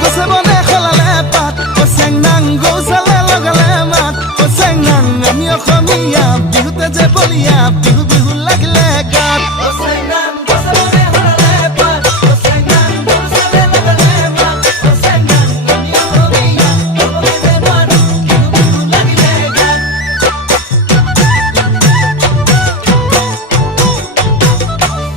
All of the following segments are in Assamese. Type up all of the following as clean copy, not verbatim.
গছে বনে খলালে পাত কচেং নাং গৌচালে লগালে মাত কচেং নাং আমি অসমীয়া বিহুতে যে বলিয়া বিহু বিহু লাগিলে গাত কচেং নাং গছে বনে খলালে পাত কচেং নাং গৌচালে লগালে মাত কচেং নাং আমি অসমীয়া বিহুতে যে বলিয়া বিহু বিহু লাগিলে গাত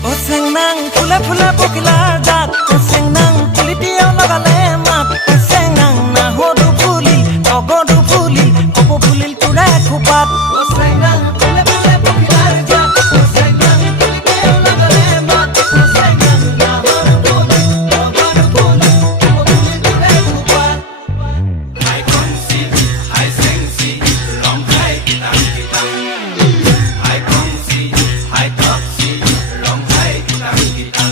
কচেং নাং ফুলে ফুলে পখিলাৰ জাত কচেং নাং পুলিটিয়া লগালে মাত কচেং নাং নাহৰটো ফুলিল টগৰটো ফুলিল কপৌ ফুলিল তোৰে খোপাত কচেং নাং ফুলে ফুলে পখিলাৰ জাত কচেং নাং পুলিটিয়া লগালে মাত কচেং নাং নাহৰটো ফুলিল টগৰটো ফুলিল কপৌ ফুলিল তোৰে খোপাত হাই কংচি হাই চেংচি ৰং হাই কিটাং কিটাং হাই কংচি হাই টকচি ৰং হাই কিটাং কিটাং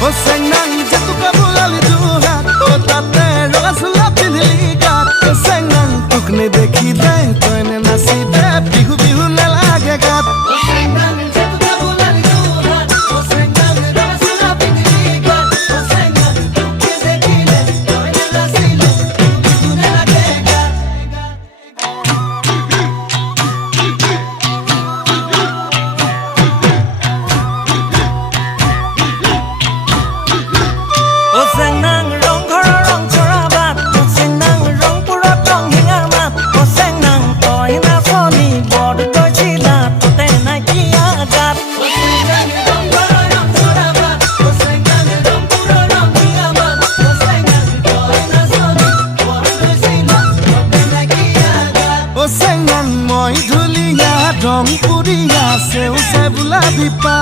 কচেং নাং জেতুকা বোলালি দুহাত ও তাতে ৰঙা চোলা পিন্ধিলি গাত কচেং নাং তোক নেদেখিলে তইনে নাচিলে বিহু বিহু নেলাগে গাত কচেং নাং জেতুকা বোলালি দুহাত কচেং নাং ৰঙা চোলা পিন্ধিলি গাত কচেং নাং তোক নেদেখিলে তইনে নাচিলে বিহু বিহু নেলাগে গাত কচেং নাং ৰং ঘৰৰ ৰং চৰা বাট কচেং নাং ৰংপুৰত ৰং হিঙাৰ মাত কচেং নাং তই নাচনি বৰ গৈছিলা ততে নাইকিয়া গাত কচেং নাং ৰং ঘৰৰ ৰং চৰা বাট কচেং নাং ৰংপুৰৰ ৰং হিঙাৰ মাত কচেং নাং তই নাচনি বৰ গৈছিলা ততে নাইকিয়া গাত কচেং নাং মই ধুলীয়া ৰং পুৰীয়া সেউছে বোলা বিপা